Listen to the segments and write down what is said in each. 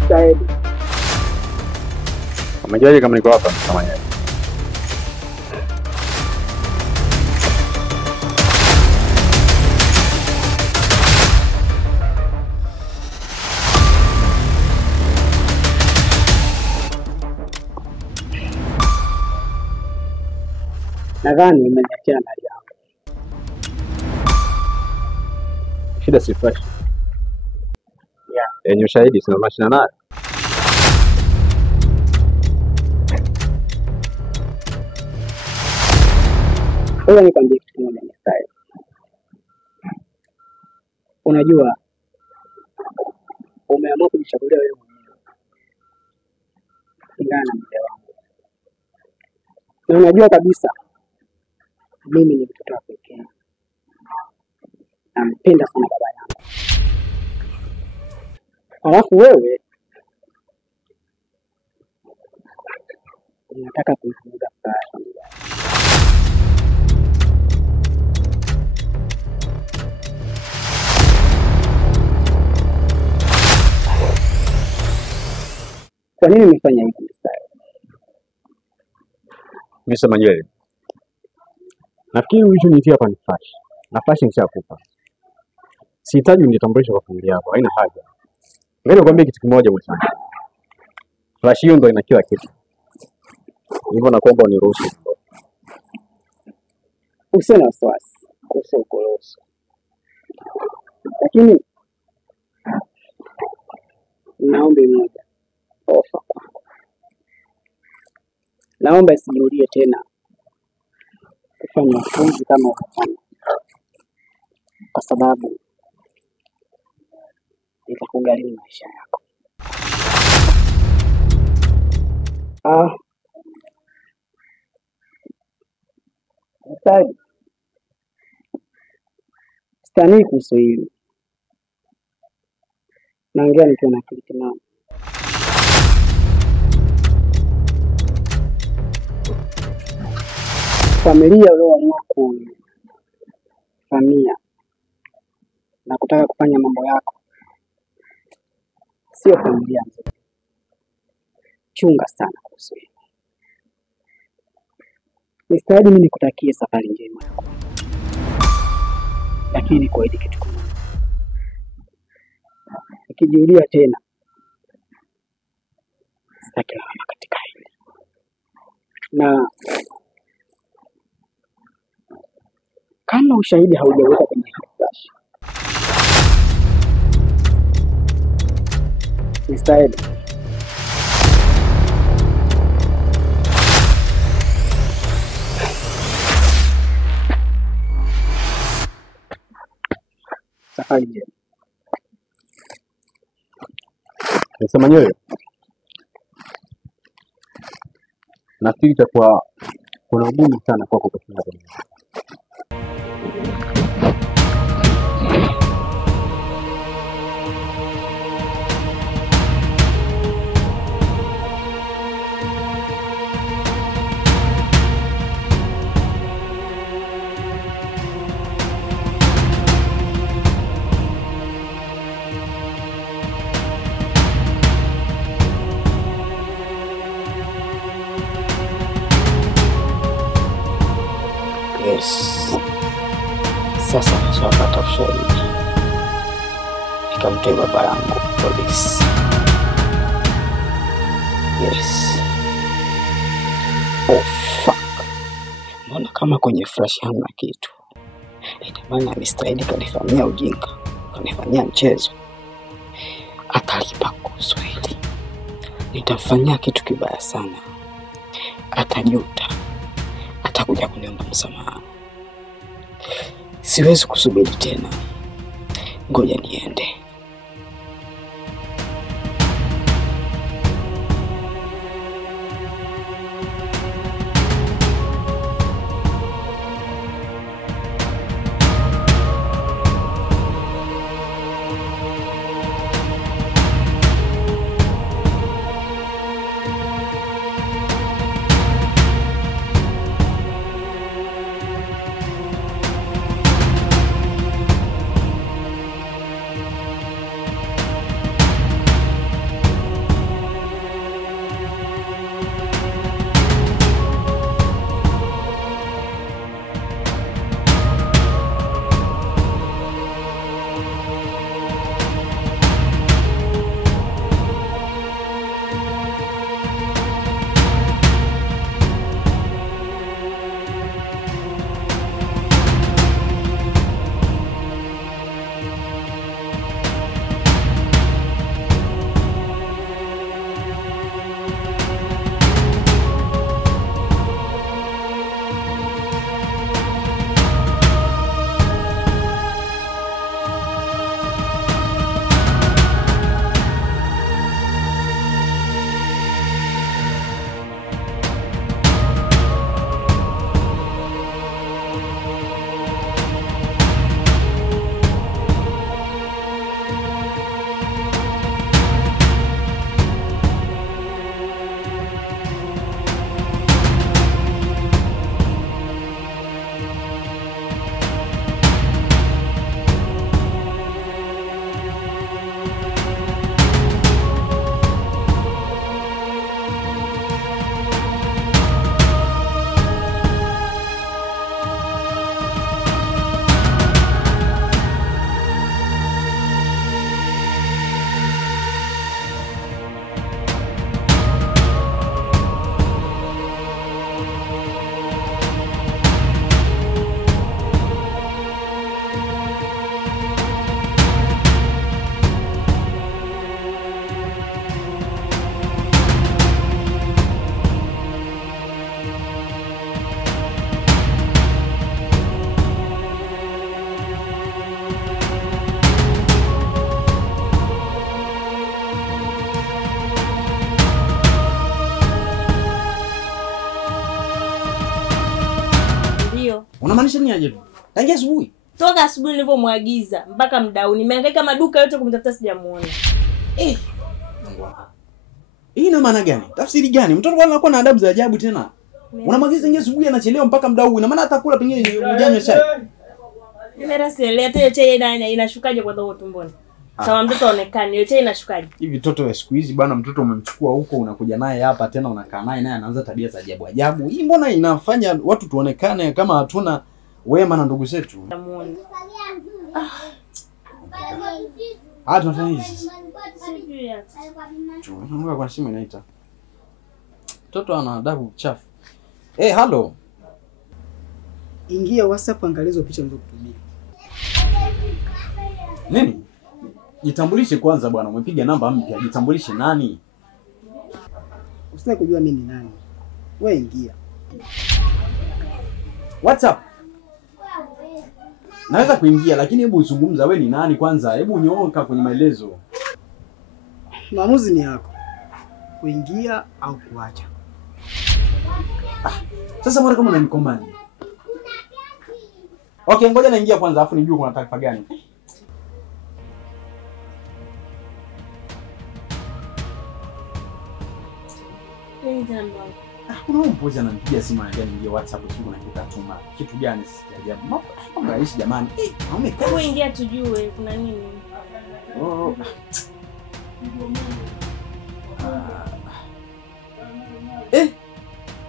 Mr. Edi. Umejuaje kama niko hapa kama yeye? Nadhani umeniachia mali yangu. Shida si fresh. Yeah. Yenye ushahidi sina mashina naye. Wewe nikwambie kitu kimoja Mr. Edi. Unajua umeamua kujichagulia wewe mwenyewe kulingana na mke wangu. Na unajua kabisa mimi ni mtoto wa pekee. Nampenda sana baba yangu. Alafu wewe unataka kuifuga familia. Kwa nini umefanya hivi Mr. Edi? Mimi sema nywele. Nafikiri ulichonitia hapa ni flash. Na flash nishakupa. Sihitaji unitambulishe kwa familia yako, haina haja. Ngoja nikwambie kitu kimoja mwana. Flash hiyo ndio ina kila kitu. Hivyo nakuomba uniruhusu. Usiwe na wasiwasi kuhusu ukoroso. Lakini naomba moja. Ofa kwangu. Naomba isijirudie tena kufanya ufunzi kama unafanya. Kwa sababu itakugharimu maisha yako. Mstari. Sitanii kuhusu hili. Naongea nikiwa na akili timamu. Familia ulioamua kufamia na kutaka kufanya mambo yako sio familia nzuri. Chunga sana kuhusu hili. Mr. Edi, mimi nikutakie safari njema yako. Lakini kuahidi kitu kimoja. Nikijirudia tena sitaki lawama katika hili. Na kama ushahidi haujaweka kwenye flash, Mr. Edi, safari njema. Nasema nywele. Nafikiri itakuwa kuna ugumu sana kwako kushinda kwenye. Yes. Sasa nishapata ushahidi. Nikamtoa baba yangu polisi. Yes. Oh fuck. Mbona kama kwenye flash hamna kitu? Ina maana Mr. Edi kanifanyia ujinga, kanifanyia mchezo. Atalipa kuhusu hili. Nitamfanyia kitu kibaya sana. Atajuta. Atakuja kuniomba msamaha. Siwezi kusubiri tena. Ngoja niende. Unamaanisha nini aje? Tangia asubuhi. Toka asubuhi nilivyomwagiza mpaka mdau nimehangaika maduka yote kumtafuta sijamuona. Mungu wangu. Hii ina maana gani? Tafsiri gani? Mtoto bwana anakuwa na adabu za ajabu tena. Unamwagiza tangia asubuhi anachelewa mpaka mdau. Ina maana atakula pengine ujanywa chai. Nimerasile hata hiyo chai inashukaje kwa huko tumboni? Sawa mtoto aonekane, hiyo chai inashukaje? Hivi mtoto wa siku hizi bwana, mtoto umemchukua huko unakuja naye hapa tena unakaa naye anaanza tabia za ajabu ajabu. Hii mbona inafanya watu tuonekane kama hatuna wema na ndugu zetu? Namuona. Tunafanya hizi. Mungu kwa simu inaita. Mtoto ana adabu chafu. Hello. Ingia WhatsApp angalia hizo picha nilizokutumia. Nini? Jitambulishe kwanza bwana, umepiga namba mpya. Jitambulishe nani? Usitaki kujua mimi ni nani. Wewe ingia. WhatsApp. Naweza kuingia lakini hebu uzungumza wewe ni nani kwanza? Hebu nyooka kwenye maelezo. Maamuzi ni yako. Kuingia au kuacha. Sasa mbona kama unanikomandi? Okay, ngoja naingia kwanza afu nijue kuna taarifa gani. Kuna mpozi ananipigia simu ananiambia niingie WhatsApp tu kuna kitu katuma. Kitu gani sisi ajabu? Mambo yaishi jamani. Hebu ingia tujue kuna nini.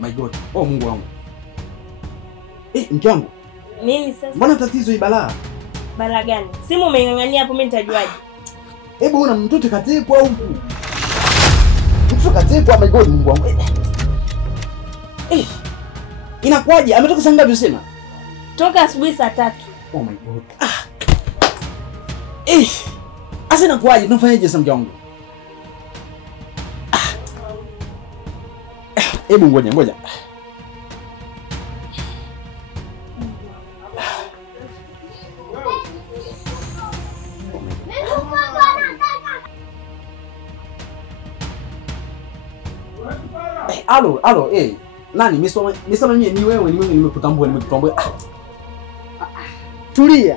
My God. Mungu wangu. Mke wangu. Nini sasa? Mbona tatizo hii balaa? Balaa gani? Simu umengangania hapo mimi nitajuaje? Hebu una mtoto katekwa huku. Mtoto katekwa, my God, Mungu wangu. Inakuaje? Ametoka saa ngapi usema? Toka asubuhi saa 3. Oh my God. Asa inakuaje? Tunafanyaje sasa mke wangu? Hebu ngoja. Alo, nani? Mr. Mimi ni wewe, nimekutambua. Tulia.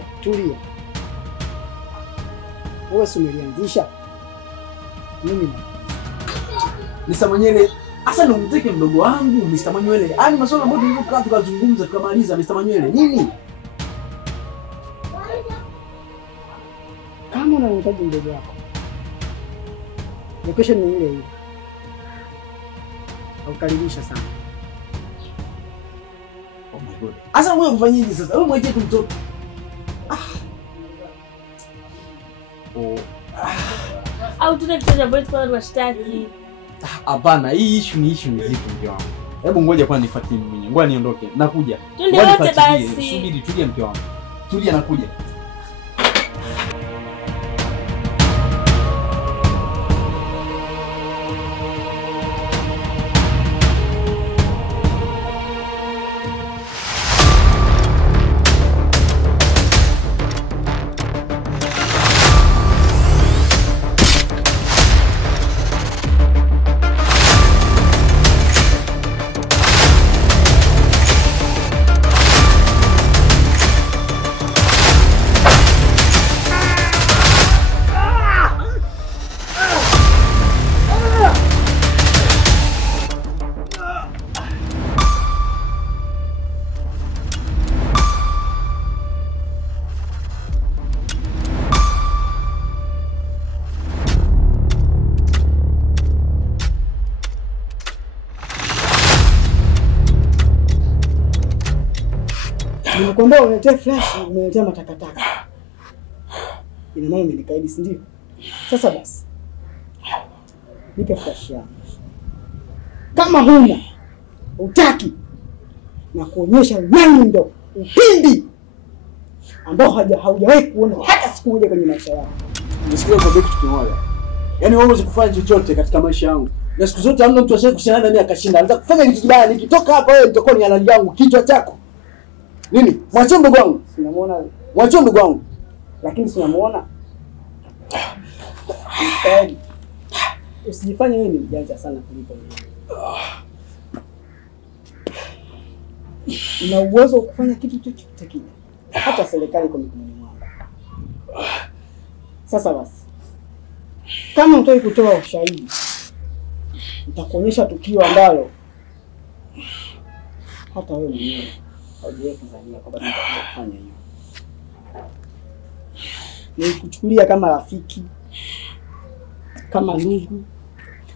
Wewe si umelianzisha. Mimi Mr. Manyele, asa ndo mteke mdogo wangu Mr. Manyele. Ani masuala ambayo tulikuwa tukazungumza tukamaliza Mr. Manyele. Nini? kama unahitaji mdogo wako. Location ni ile. Aukaribisha sana. Oh my God. Asa wewe kufanyije sasa? Wewe mwache tu mtoto. Au tunataka boys kwa washtaki. Hapana, hii issue ni nzito mke wangu. Hebu ngoja kwanza nifuatie mwenyewe. Ngoja niondoke. Nakuja. Twende wote basi. Subiri, tulia mke wangu. Tulia, nakuja. Nimekwambia uniletee flash, umeletea matakataka. Ina maana umenikaidi, si ndio? Sasa basi. Nipe flash yangu. Kama huna utaki na kuonyesha nani ndo upindi ambao haujawahi kuona hata siku moja kwenye maisha yako. Nisikie kwa kitu kimoja. Yaani wewe huwezi kufanya chochote katika maisha yangu. Na siku zote hamna mtu asiye kushindana na mimi akashinda. Anza kufanya kitu kibaya, nikitoka hapa wewe nitakuwa ni halali yangu kichwa chako. Nini? Mwachie ndugu wangu. Sinamuona. Mwachie ndugu wangu. Lakini sinamuona. Mstari. Usijifanye wewe ni mjanja sana kuliko mimi. una uwezo wa kufanya kitu chochote kile. Hata serikali iko mikononi mwako. Sasa basi, kama utaki kutoa ushahidi, nitakuonyesha tukio ambalo hata wewe mwenyewe haujawahi kudhania kwamba nitafanya hivyo. Nikuchukulia kama rafiki, kama ndugu,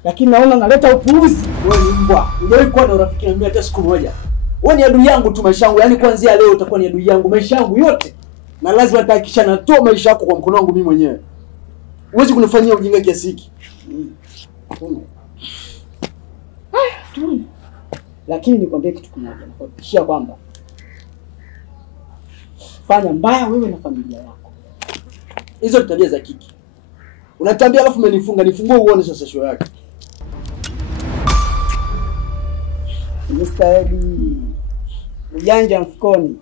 lakini naona naleta upuuzi. Wewe ni mbwa. Hujawahi kuwa na urafiki na mimi hata siku moja. Wewe ni adui yangu tu maisha yangu. Yaani kuanzia leo utakuwa ni adui yangu maisha yangu yote. Na lazima nitahakikisha natoa maisha yako kwa mkono wangu mimi mwenyewe. Huwezi kunifanyia ujinga kiasi hiki. Lakini nikwambie kitu kimoja, nakuhakikishia kwamba fanya mbaya wewe na familia yako. Hizo ni tabia za kiki. Unatambia alafu umenifunga, nifungue uone sasa show yake. Mr. Eddie, ujanja mfukoni.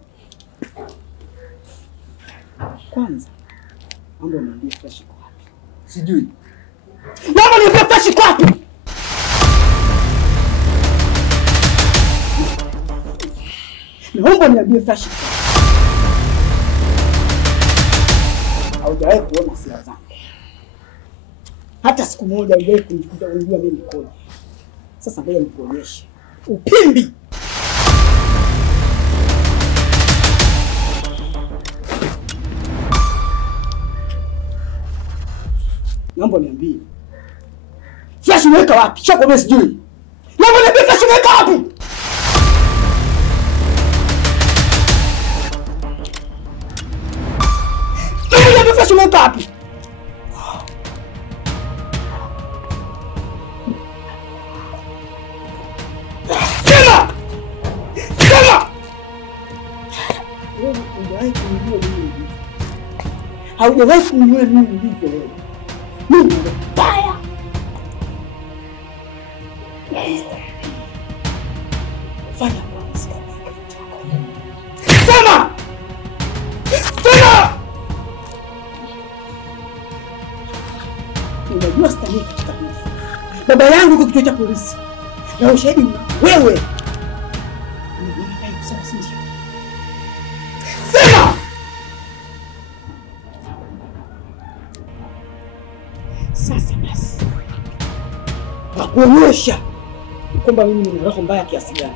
Kwanza, mambo niambie Flash iko wapi? Sijui. Mambo niambie Flash iko wapi? Mambo niambie Flash iko wapi? Haujawahi kuona sura zangu. Hata siku moja hujawahi kunikuta unajua mimi nikoje. Sasa ngoja nikuonyeshe. Upimbi. Mambo niambie. Flash umeweka wapi? Shaka mimi sijui. Mambo niambie Flash umeweka wapi? Mambo niambie Flash umeweka wapi? Sema! Sema! Wewe hujawahi kunijua mimi. Haujawahi kunijua mimi ndivyo wewe. Mimi ni mbaya. Fanya kwanza. Sema! Sema! Unajua stani katika hili. Baba yangu yuko kituo cha polisi. Na ushahidi wewe. Unadai kusema si ndio? Sema! Sasa basi. Nakuonyesha kwamba mimi nina roho mbaya kiasi gani.